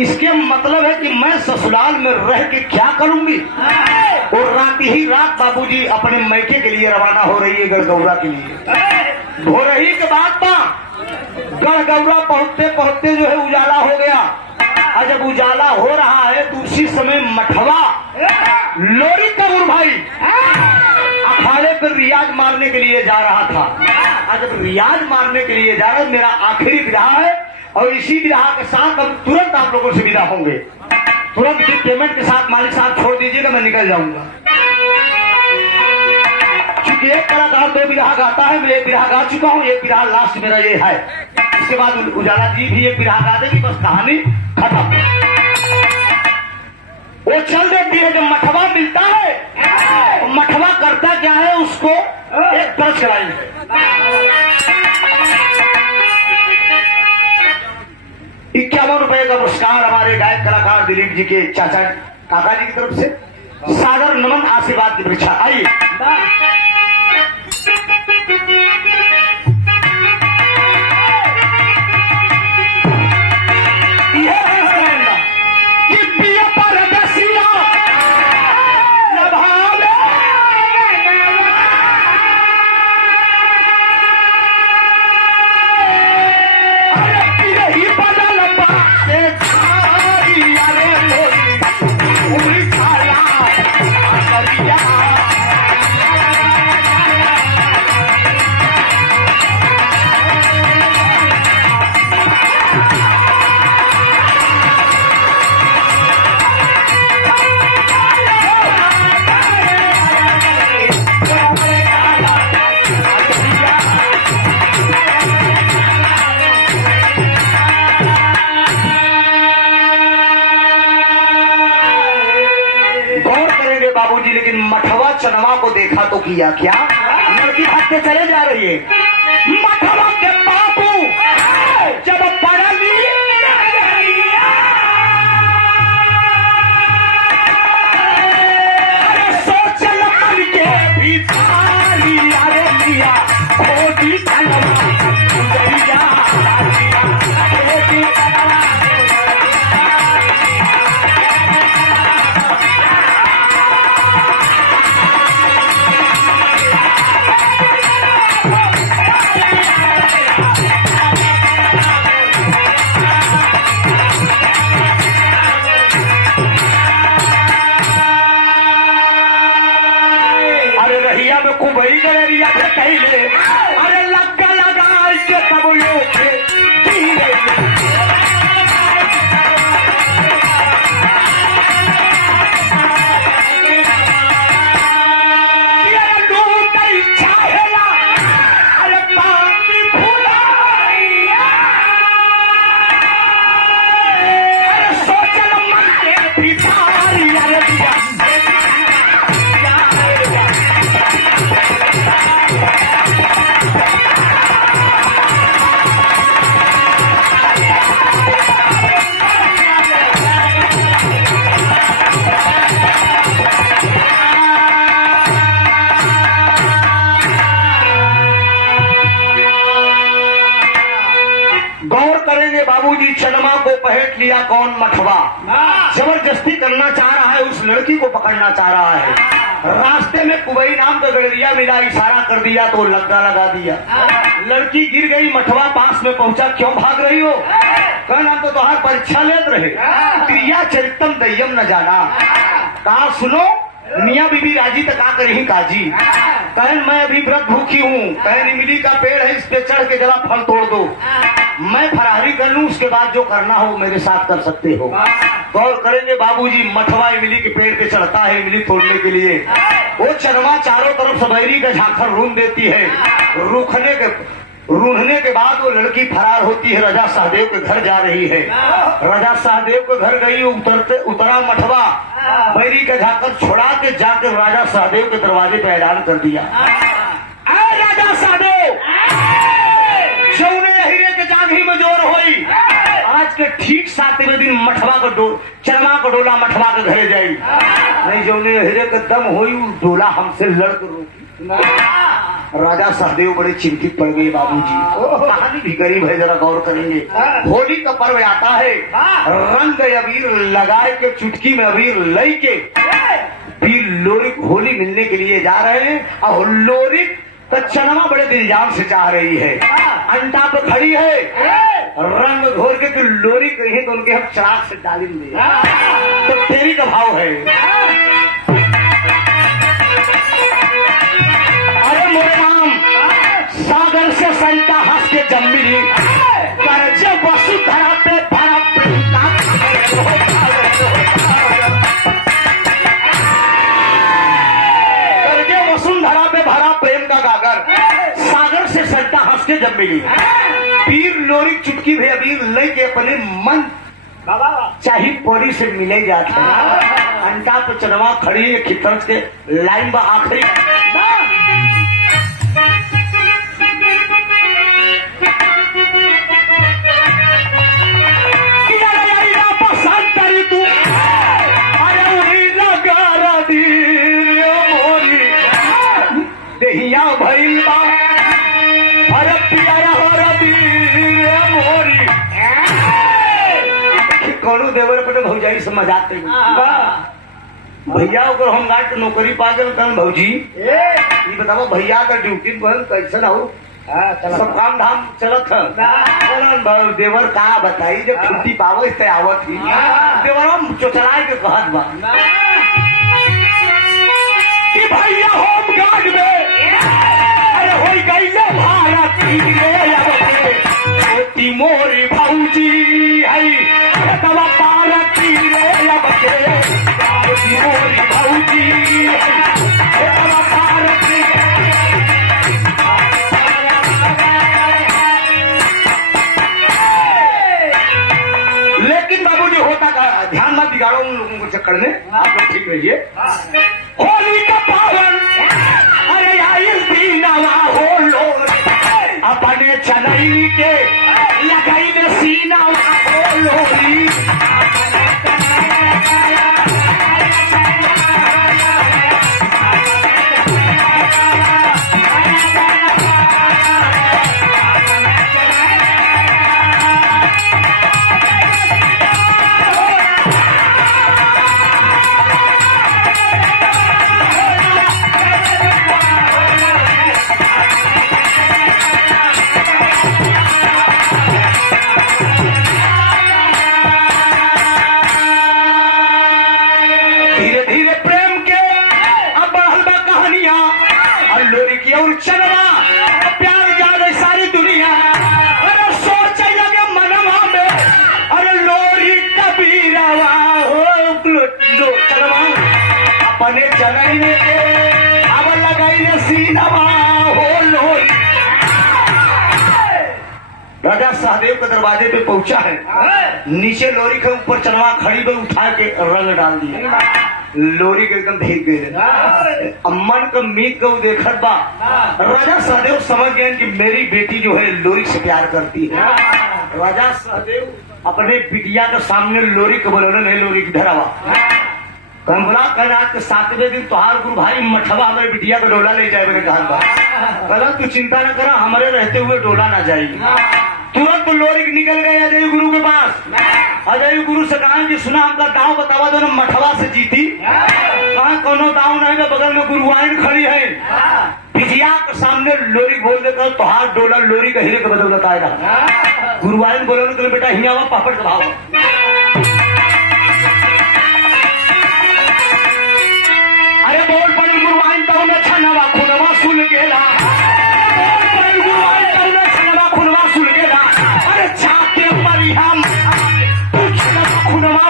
इसके मतलब है कि मैं ससुराल में रह के क्या करूंगी। और रात ही रात बाबूजी अपने मैके के लिए रवाना हो रही है गढ़गौरा के लिए। भोरही के बाद गढ़गौरा पहुंचते पहुंचते जो है उजाला हो गया। और जब उजाला हो रहा है तो उसी समय मठवा लोरी कबूर भाई अखाड़े पर रियाज मारने के लिए जा रहा था। और जब रियाज मारने के लिए जा रहा है, मेरा आखिरी विवाह है और इसी विवाह के साथ हम तुरंत आप लोगों से विदा होंगे। तुरंत पेमेंट के साथ मालिक साहब छोड़ दीजिएगा, मैं निकल जाऊंगा। क्योंकि एक कलाकार दो विरहा गाता है, मैं एक विरहा गा चुका हूँ, एक विरहा लास्ट मेरा ये है। इसके बाद उजाला जी भी एक विरहा गा देगी, बस कहानी खत्म। वो चल देती है। जब मठवा मिलता है, मठवा करता क्या है, उसको एक तरस कराएंगे। ₹51 का पुरस्कार हमारे गायक कलाकार दिलीप जी के चाचा काका जी की तरफ से सादर नमन आशीर्वाद की परीक्षा। आइए बाबूजी, लेकिन मठवा चनवा को देखा तो किया क्या? लड़की भागते चले जा रही है। मठवा के बाबू जब पड़ली सोचल मन के भिखारी, अरे लिया खोटी चनवा गुजरिया, खोटी चनवा कुबई गलेरिया पे कहले, अरे लगा लगा के तब लोग धीरे छाया, अरे पानी फुलाइया, अरे सोचल मन के भिखारी, अरे बाबूजी चनमा को पहट लिया कौन? मठवा। जबरदस्ती करना चाह रहा है, उस लड़की को पकड़ना चाह रहा है। रास्ते में कुबई नाम का गलेरिया मिला, इशारा कर दिया तो लग्गा लगा दिया। लड़की गिर गई, मठवा पास में पहुंचा, क्यों भाग रही हो? कहना तो तुम्हार परीक्षा लेते रहे, क्रिया चरितम दय्यम न जाना। कहा सुनो, मियाँ बीबी राजी तक आकर ही काजी। कहन मैं अभी व्रत भूखी हूँ, कहन इमली का पेड़ है, इस पे चढ़ के जरा फल तोड़ दो, मैं फरारी कर लूं, उसके बाद जो करना हो मेरे साथ कर सकते हो। गौर करेंगे बाबूजी, मठवा इमली के पेड़ पे चढ़ता है इमली तोड़ने के लिए। वो चनवा चारों तरफ सबैरी का झांखर रूंध देती है। रूंधने के बाद वो लड़की फरार होती है, राजा सहदेव के घर जा रही है। राजा सहदेव के घर गई, उतरा मठवा, बैरी का झांकर छोड़ा के जाकर राजा सहदेव के दरवाजे पे ऐलान कर दिया, राजा सहदेव हीरे के जाग ही में जोर होई, आज के ठीक 7वें दिन मठवा का चरमा का डोला मठवा के घरे जाई। नहीं जौने हीरे के दम होई, डोला हमसे लड़ कर रोकी। राजा सहदेव बड़े चिंतित पड़ गए बाबूजी। कहानी भी गरीब है, जरा गौर करेंगे। होली का पर्व आता है, रंग अबीर लगाए के चुटकी में अबीर लई के फिर लोरी होली मिलने के लिए जा रहे हैं। और लोरी तो चनमा बड़े दिलजाम से चाह रही है, अंडा पे खड़ी है, रंग घोर के तो लोरी कही तो उनके हम चिराग से डालेंगे। तो तेरी का भाव है, अरे मोरे नाम सागर से संता हंस के जम्मी कर्जे वसुधरा पे भरा कर्जे वसुंधरा पे भरा प्रेम का गागर, सागर से संता हंस के जब मिली पीर लोरी चुटकी भी अबीर ले के अपने मन चाहे पोरी से मिले जाते हैं। अंटा पे चनवा खड़ी है खितरस के लाइन में आखिरी देहिया भइल बा अरे प्यारा हो रबी मोरी कौनो देवर पे भौजाई से मजाक भैया ओकर हम गाट नौकरी पा गए कल भौजी ये बताओ भैया का ड्यूटी बंद कैसे हो सब काम धाम चलत है। देवर का बताई जब छुट्टी पावो इससे आवत ही देवर चोचलाए के कहत बा कि भैया होम गार्ड में अरे हो गई भारत मोरी भौजी है तवा पारत मोरी भौजी तवा भारत। लेकिन बाबूजी होता का ध्यान मत बिगाड़ो उन लोगों को चक्कर में, आप लोग ठीक रहिए। होली का पावन अरे आइल दीनावा हो लो अपने चनई के लगाई ने सीना हो लोरी अपने चनई ने अब लगाई ने सीनावा हो लोरी। राजा सहदेव के दरवाजे पे पहुंचा है, नीचे लोरी के ऊपर चनवा खड़ी में उठा के रंग डाल दिया, लोरी के एकदम भीग गए। अम्मन का मीत को देखत बा राजा सहदेव समझ गए कि मेरी बेटी जो है लोरी से प्यार करती है। राजा सहदेव अपने बिटिया के सामने लोरी को बोले नहीं लोरी की धरावा कंबला कल रात के 7वें दिन तोहार गुरु भाई मठवा हमारे बिटिया को डोला ले जाए मैंने कहा कहला तू चिंता न करा हमारे रहते हुए डोला ना जाएगी। तुरंत लोरी निकल गए अजय गुरु के पास। अजय गुरु से कहा कि सुना हमका दाव बतावा दो मठवा से जीती। कहा कोनो दाव नहीं है, बगल में गुरुआइन खड़ी है। बिटिया के सामने लोरी बोल देकर तोहार डोला लोरी का हीरे के बदौलत आएगा। गुरुआइन बोले बेटा हिया पापड़ का भाव अरे बोल पड़ी गुरुआइन तो ने छनवा खुनवा सुन गेला बोल पड़ी गुरुआइन तो ने छनवा खुनवा सुन गेला अरे जाके परी हम छनवा खुनवा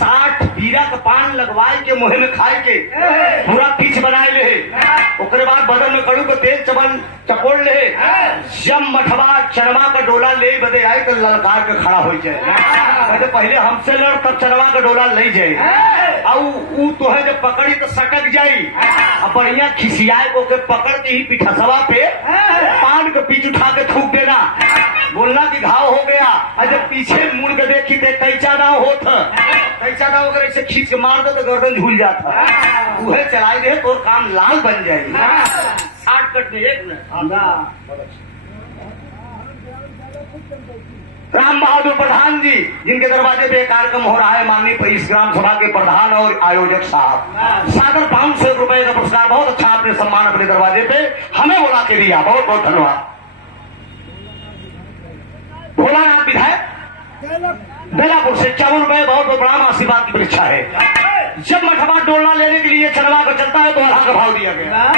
60 बीरा का पान लगवाए के मुहे में खाए के पूरा पीछ बनाए ले ओकरे बाद बदन में कड़ू को तेल चपोड़ ले जब मठवा चरवा का डोला ले बदे आई तो ललकार के खड़ा हो जाए कहते पहले हमसे लड़ तब चरवा का डोला ले जाए और तो है जब पकड़ी तो सटक जाई अब बढ़िया खिसियाए को के पकड़ के ही पिठसवा पे पान के पीछ उठा के थूक देना बोलना कि घाव हो गया और जब पीछे मुड़ के देखी थे कैचा दाव होत कैचा दाव अगर ऐसे खींच के मार दो तो गर्दन झूल जाता वह चलाई दे तो काम लाल बन जाएगी 60 कट में एक राम बहादुर प्रधान जी जिनके दरवाजे पे कार्यक्रम हो रहा है माननीय इस ग्राम सभा के प्रधान और आयोजक साहब सागर 500 रुपए का पुरस्कार बहुत अच्छा आपने सम्मान अपने दरवाजे पे हमें बुला के दिया बहुत बहुत धन्यवाद भोलानाथ विधायक बेलापुर से 51 रुपए बहुत बहुत बड़ा आशीर्वाद की परीक्षा है जब मठवा डोलना लेने के लिए चरवा को चलता है तो आधा का भाव दिया गया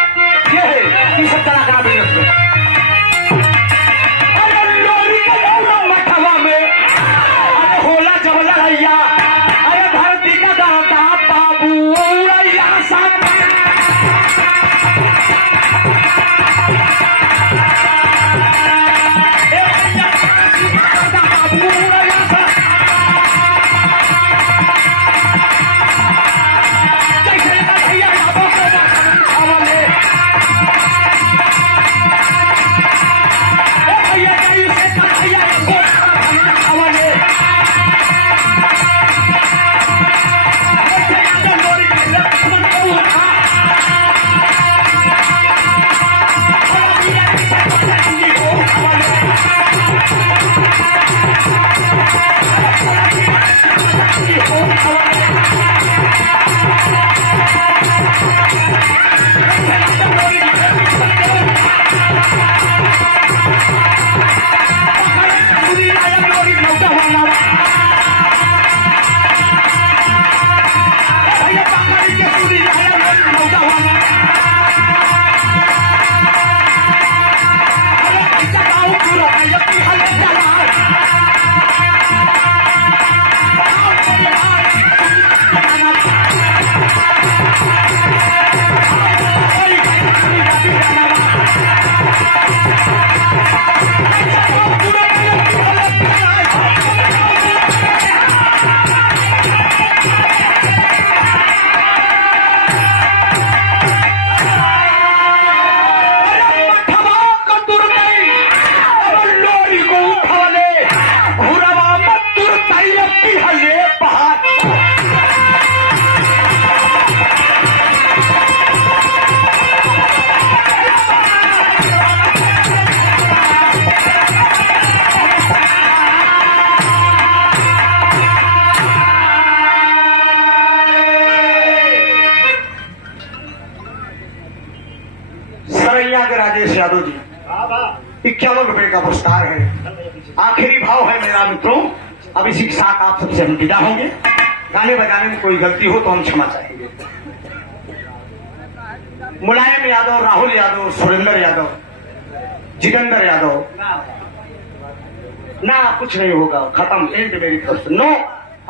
ये सब कलाकार बिजनेस में अरे लोरी का मठवा में अरे होला जबला भैया अरे धरती का दाता बाबू उड़ैया सब राजेश यादव जी 51 रुपए का पुरस्कार है आखिरी भाव है मेरा मित्रों अब इसी के साथ आप सबसे हम विदा होंगे गाने बजाने में कोई गलती हो तो हम क्षमा चाहेंगे मुलायम यादव राहुल यादव सुरेंद्र यादव जितेंद्र यादव ना कुछ नहीं होगा खत्म एंड मेरी तरफ से नो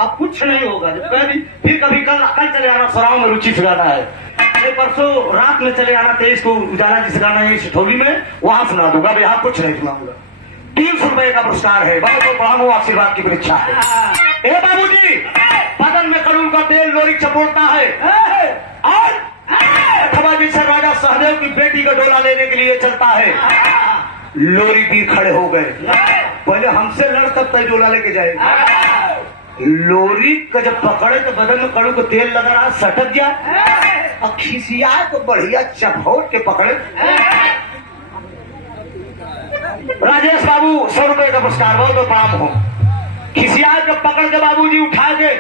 अब कुछ नहीं होगा फिर कभी कल चले आना सराव में रुचि से गाना है परसों रात में चले आना 23 को उजाला जिस गाना है सिठौली में वहां सुना दूंगा यहाँ कुछ नहीं सुनाऊंगा 300 रुपए का पुरस्कार है बहुत बहुत बड़ा आशीर्वाद की परीक्षा है ए बाबूजी बदन में करूण का तेल लोरी चपोड़ता है और अथवा जी से राजा सहदेव की बेटी का डोला लेने के लिए चलता है लोरी तीर खड़े हो गए पहले हमसे लड़ तब तय डोला लेके जाए लोरी का जब पकड़े तो बदन में कड़ू को तेल लगा रहा सटक जाए और खिसियाए तो बढ़िया चपौट के पकड़े राजेश बाबू 100 रुपए का पुरस्कार बहुत प्रणाम हो खिसियाए जब पकड़ के बाबूजी उठा के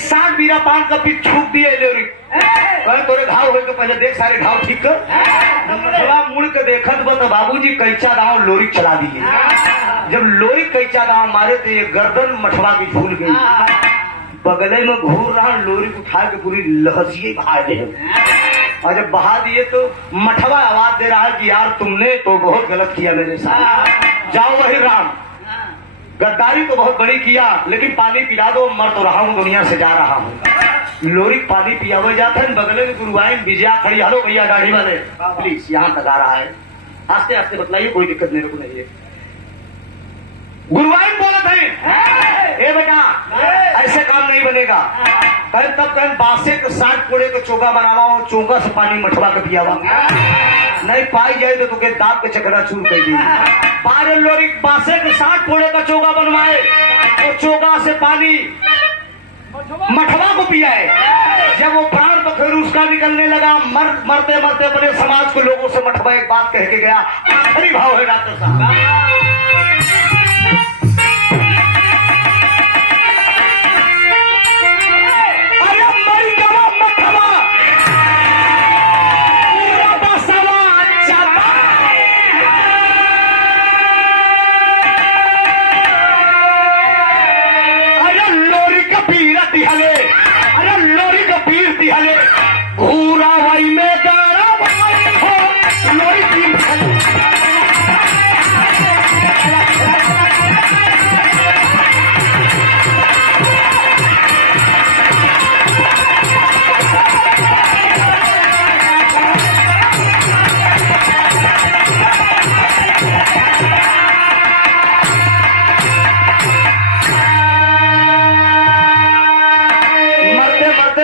60 बीरा पान का पीठ छूट दिए लोरी कहे तोरे घाव हो तो पहले देख सारे घाव ठीक कर मुड़ के देखत तो बाबूजी कैचा दाव लोरी चला दिए जब लोरी कैचा दाव मारे तो ये गर्दन मठवा की झूल गई बगले में घूर रहा लोरी उठा के पूरी लहसिए खा दे और जब बहा दिए तो मठवा आवाज दे रहा है कि यार तुमने तो बहुत गलत किया मेरे साथ, जाओ वही राम, गद्दारी तो बहुत बड़ी किया, लेकिन पानी पिला दो, मर तो रहा हूँ, दुनिया से जा रहा हूँ। लोरी पानी पिया हुआ जाता है, बगले में गुरुवाइन विजया खड़ी, हेलो भैया दाढ़ी वाले प्लीज यहाँ तक आ रहा है, आस्ते आस्ते बतलाइए, कोई दिक्कत मेरे को नहीं है। गुरुवाइन बोला था ए बेटा ऐसे काम नहीं बनेगा, कल तब कल बासे के 60 कोड़े का चोगा बनावा, चोगा से पानी मठवा के पियावा, नहीं पाई जाए तो तुके दांत के चकरा चूर कर दी। बारे लोरी बासे के 60 कोड़े का चोगा बनवाए, तो चोगा से पानी मठवा को पिया है। जब वो प्राण पखेरु उसका निकलने लगा, मरते मरते अपने समाज के लोगों से मठवा एक बात कह के गया, आखिरी भाव है डॉक्टर साहब,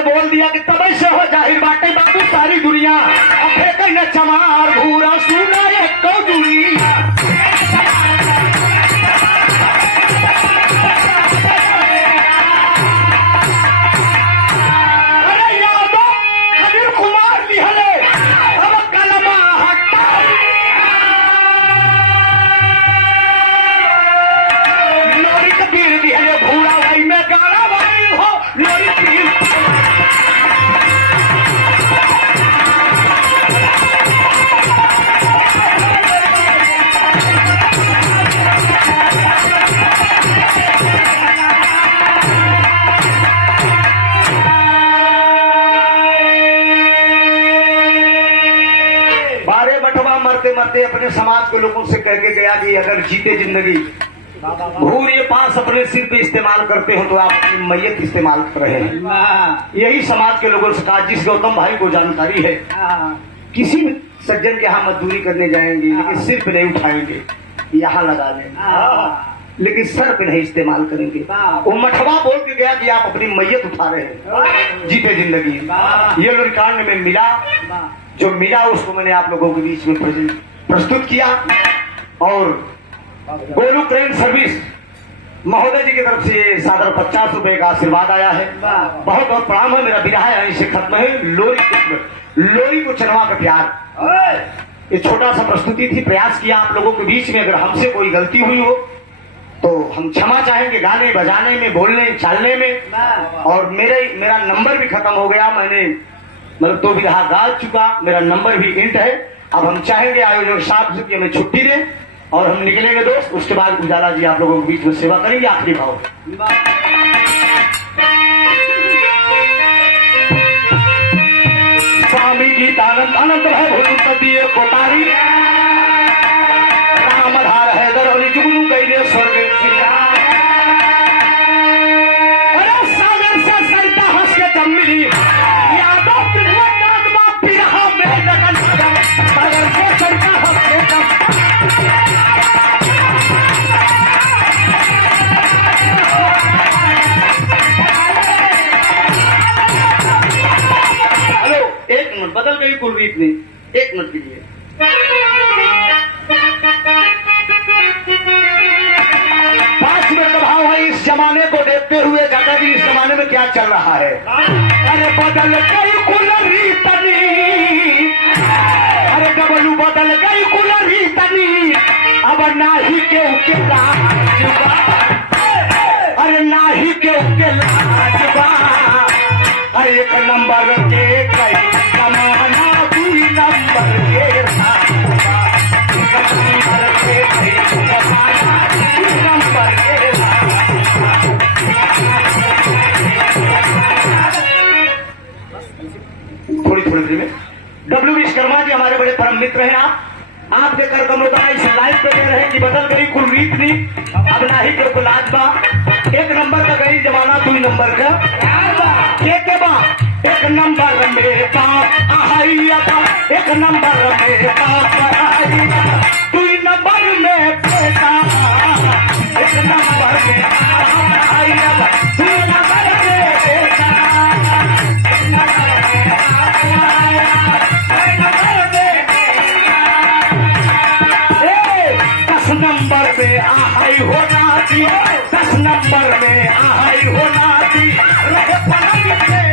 बोल दिया कि तब से हो जाहिर बाटे बाबू सारी दुनिया अफे कहीं न चमार भूरा सुना एक दूरी। अरे यादव अनिल कुमार लिहले अब कलमा हटा, लोरी कबीर लिहले भूरा भाई में गाना भाई हो लोरी पीर। मरते मरते अपने समाज के लोगों से कह के गया कि अगर जीते जिंदगी भूर ये पास अपने सिर पे इस्तेमाल करते हो तो आप अपनी मैयत इस्तेमाल कर रहे हैं। यही समाज के लोगों से कहा, जिस गौतम भाई को जानकारी है किसी भी सज्जन के यहाँ मजदूरी करने जाएंगे लेकिन सिर पे नहीं उठाएंगे, यहाँ लगा लेंगे लेकिन सर पे नहीं इस्तेमाल करेंगे। वो मठवा बोल के गया कि आप अपनी मैयत उठा रहे हैं जीते जिंदगी। ये लोग कांड में मिला, जो मिला उसको मैंने आप लोगों के बीच में प्रस्तुत किया। और गोलू क्रेन सर्विस महोदय जी की तरफ से ये सादर 50 रुपए का आशीर्वाद आया है, बहुत बहुत प्रणाम है। मेरा विराह यहीं से खत्म है। लोरी को चनवा का प्यार, ये छोटा सा प्रस्तुति थी, प्रयास किया आप लोगों के बीच में। अगर हमसे कोई गलती हुई हो तो हम क्षमा चाहेंगे, गाने बजाने में, बोलने चालने में। और मेरा नंबर भी खत्म हो गया, मैंने मतलब तो विधा गा चुका, मेरा नंबर भी इंट है। अब हम चाहेंगे आयोजक साहब से कि हमें छुट्टी दें और हम निकलेंगे दोस्त। उसके बाद उजाला जी आप लोगों के बीच में सेवा करेंगे आखिरी भाव। स्वामी गीतानंद अनंत है भूल दिए कोतारी, रामधार हैदर अली जुगनू गईले स्वर्ग। अरे सागर से सरिता हंस के जब मिली, यादव सागर से सरिता हंस के जब। हेलो, एक मिनट, बदल गई कुलरीत ने, एक मिनट के लिए। पांच मिनट का भाव है। इस जमाने को देखते हुए जाता कि इस जमाने में क्या चल रहा है। अरे बदल गई कुलरीत नी, अरे डबलू बदल गई कुलरीत नी, अब नाही के उके लाजबा, अरे नाही के उके लाजबा। एक नंबर के कई जमाना, 2 नंबर के लाजबा, एक नंबर के कई जमाना, 2 नंबर के लाजबा। थोड़ी थोड़ी देर में डब्ल्यू विश्वकर्मा जी हमारे बड़े परम मित्र हैं। आपके कर कमलोदारा इस लाइव पे दे रहे हैं कि बदल गई कुल रीत नी अब नाही के गुलाज बा। एक नंबर का गई जमाना 2 नंबर का के बा। एक नंबर में बाप आहाइया बा, एक नंबर में बाप आहाइया, 2 नंबर में बेटा, एक नंबर में आहाइया बा, 2 नंबर में बेटा, एक नंबर में आहाइया, 2 नंबर में बेटा। 10 नंबर में आहाई होना थी, 10 नंबर में आहाई होना थी, रहे पलंग पे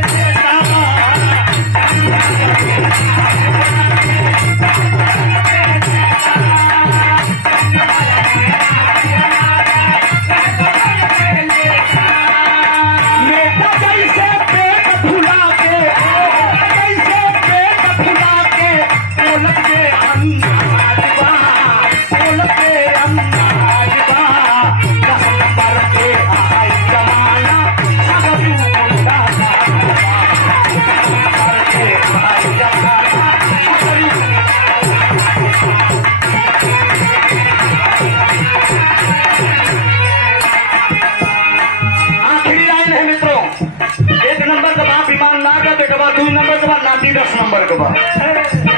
नाती 10 नंबर के बाद,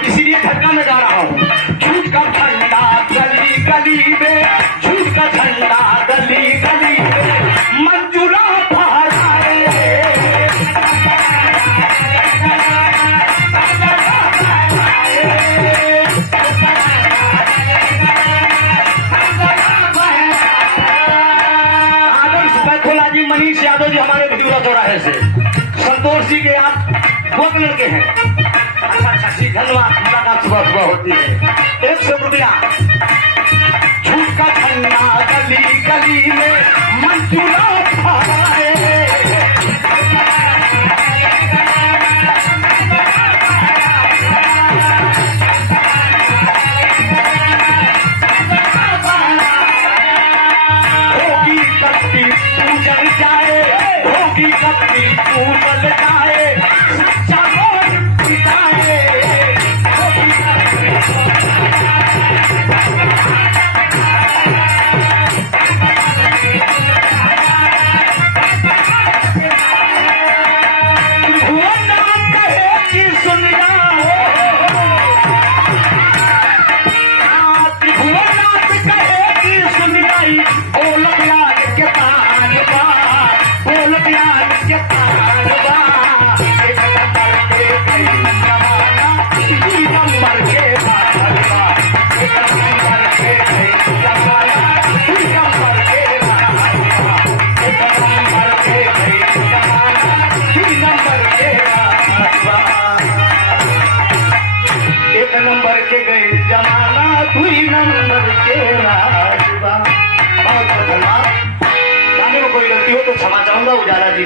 इसीलिए धक्का में गा रहा हूँ। झूठ का झंडा गली गली में, झूठ का झंडा गली गली में, मंजूरा फहराए, आदर्श बैखोला जी, मनीष यादव जी हमारे भजूरा चौराहे से, संतोष जी के आप बहुत लड़के हैं। अच्छा ठीक, धन्यवाद। मुलाकात सुबह सुबह होती है। 100 रुपया। झूठ का झंडा गली गली में, मंजूरा फहराए, होगी कत्ती पूजल जाए, होगी कत्ती पूजल जाए, नंबर के गए जमाना, 2 नंबर के राजबा। बहुत धन्यवाद। गाने में कोई गलती हो तो क्षमा चाहूंगा। उजाला जी।